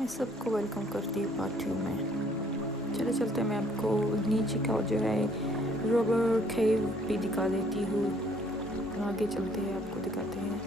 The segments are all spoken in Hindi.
मैं सबको वेलकम करती हूँ पार्ट 2 में। चले चलते मैं आपको नीचे का जो है रबर केव भी दिखा देती हूँ। आगे चलते हैं, आपको दिखाते हैं।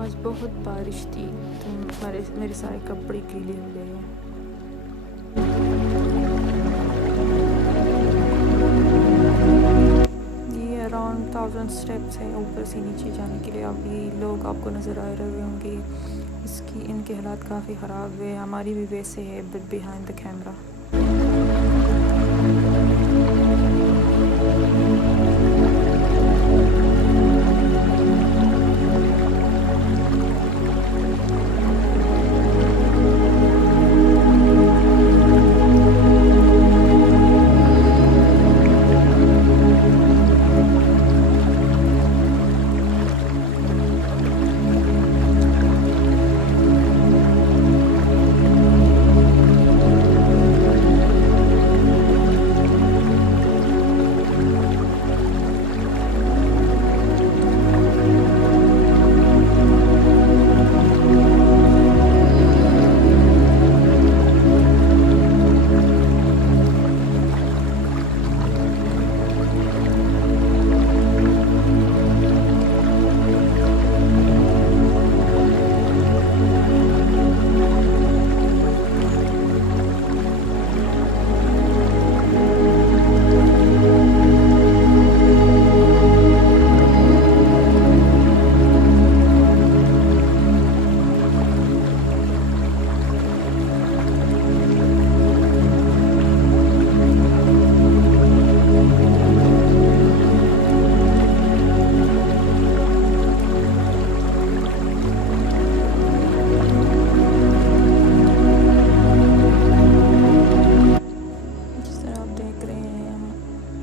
आज बहुत बारिश थी तो मेरे सारे कपड़े गीले हो गए हैं। ये अराउंड 1000 स्टेप्स है ऊपर से नीचे जाने के लिए। अभी लोग आपको नज़र आ रहे होंगे, इनके हालात काफ़ी ख़राब है। हमारी भी वैसे है बट बिहाइंड द कैमरा।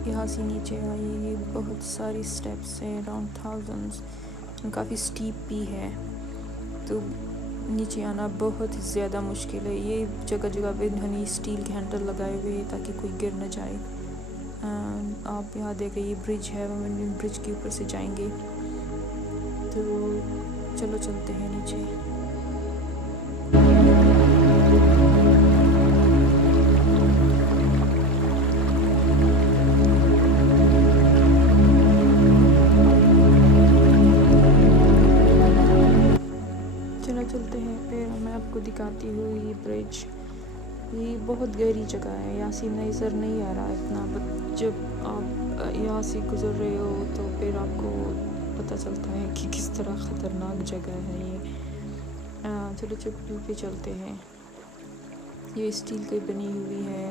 यहाँ से नीचे आई, ये बहुत सारी स्टेप्स हैं, अराउंड थाउजेंड्स, काफ़ी स्टीप भी है। तो नीचे आना बहुत ही ज़्यादा मुश्किल है। ये जगह जगह पे हनी स्टील के हैंडल लगाए हुए हैं ताकि कोई गिर न जाए। आप यहाँ देखें, ये ब्रिज है, हम ब्रिज के ऊपर से जाएंगे। तो चलो चलते हैं नीचे। चलते हैं फिर मैं आपको दिखाती हूँ ये ब्रिज। ये बहुत गहरी जगह है, यहाँ से नज़र नहीं आ रहा इतना, बट जब आप यहाँ से गुजर रहे हो तो फिर आपको पता चलता है कि किस तरह ख़तरनाक जगह है ये। चलो चल पे चलते हैं। ये स्टील की बनी हुई है,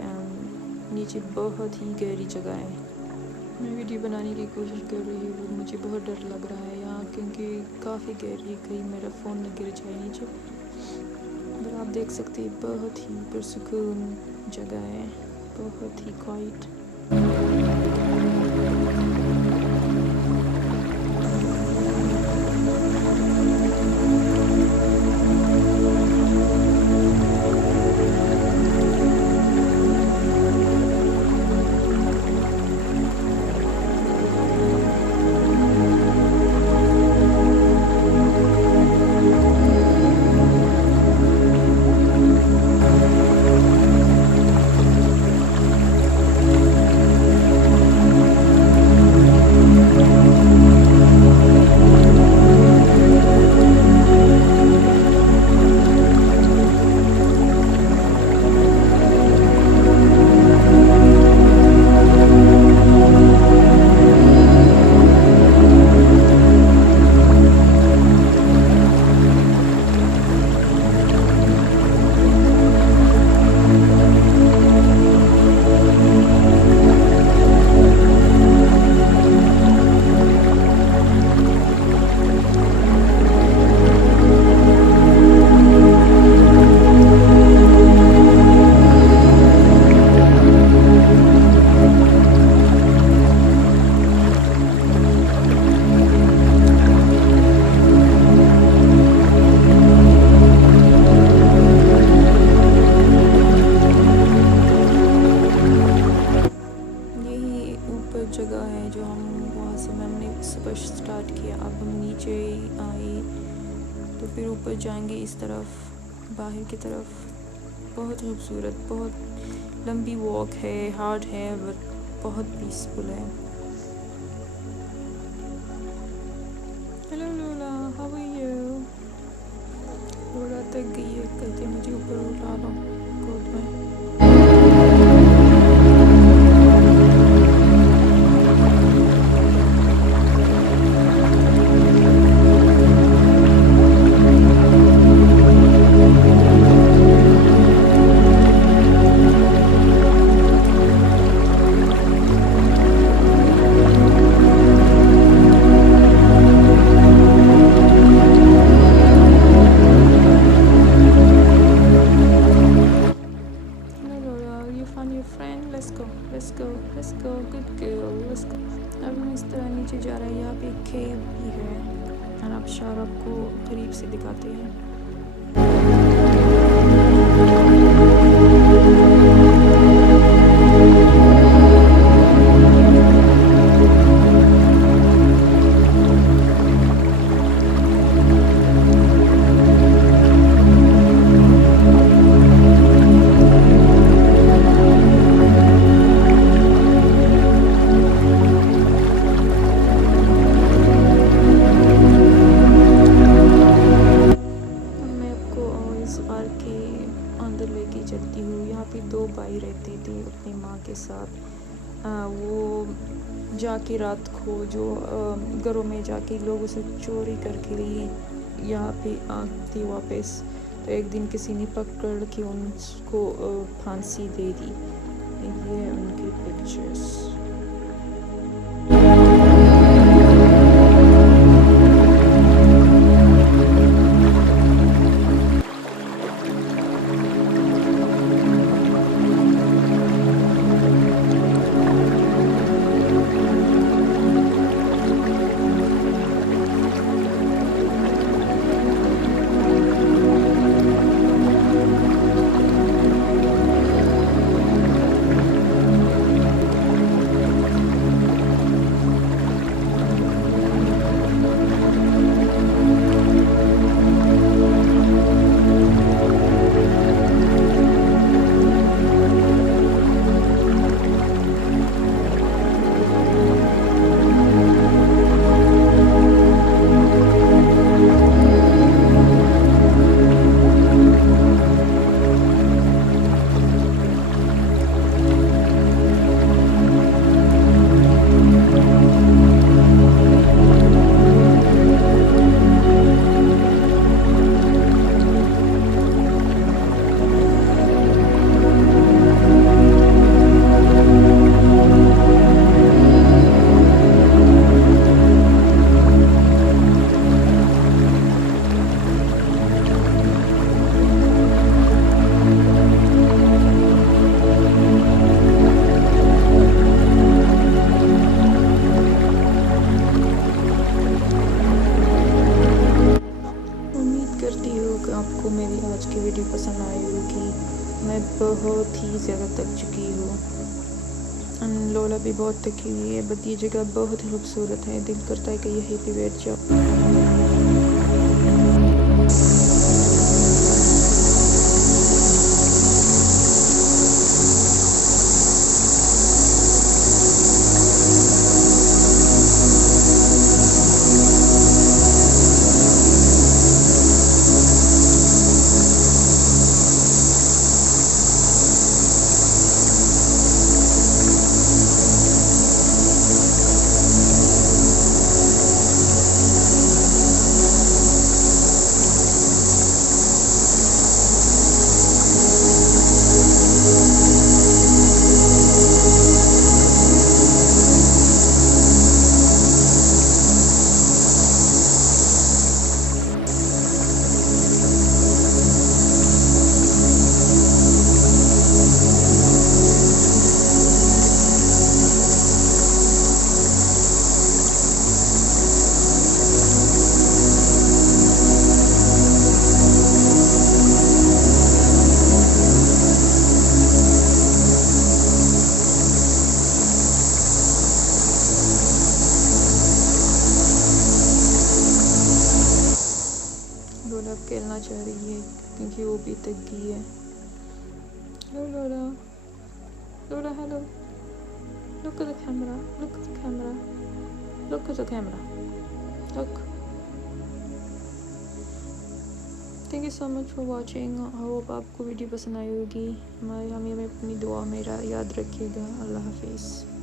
नीचे बहुत ही गहरी जगह है। मैं वीडियो बनाने की कोशिश कर रही हूँ, मुझे बहुत डर लग रहा है यहाँ, क्योंकि काफ़ी गहरी, कहीं मेरा फ़ोन न गिर जाए नीचे। पर आप देख सकते हैं बहुत ही पुरसुकून जगह है, बहुत ही क्वाइट। फिर ऊपर जाएंगे इस तरफ बाहर की तरफ। बहुत खूबसूरत, बहुत लंबी वॉक है, हार्ड है बट बहुत पीसफुल है। हेलो लोला, हाउ आर यू? लोला तक गई है, कहते मुझे ऊपर उठा लो गोद में। Let's go, good girl, let's go। अब हम इस तरह नीचे जा रहे हैं। यहाँ पे एक केव भी है और आप शार आपको करीब से दिखाते हैं। अंदर लेके चलती हूँ। यहाँ पे 2 भाई रहते थे अपनी माँ के साथ। वो जाके रात को जो घरों में जाके लोग उसे चोरी करके लिए यहाँ पे आती वापस। तो एक दिन किसी ने पकड़ के उनको फांसी दे दी। ये उनके पिक्चर्स। आपको मेरी आज की वीडियो पसंद आई होगी। मैं बहुत ही ज़्यादा थक चुकी हूँ। लोला भी बहुत थकी हुई है। बट ये जगह बहुत ही खूबसूरत है। दिल करता है कि यहीं पे बैठ जाओ। क्योंकि वो भी थक गई है। हेलो लोला, लोला hello, look at the camera, look at the camera, look at the camera, look. Thank you so much for watching. Hope आपको वीडियो पसंद आई होगी। हमें अपनी दुआ में याद रखिएगा। अल्लाह हाफिज़।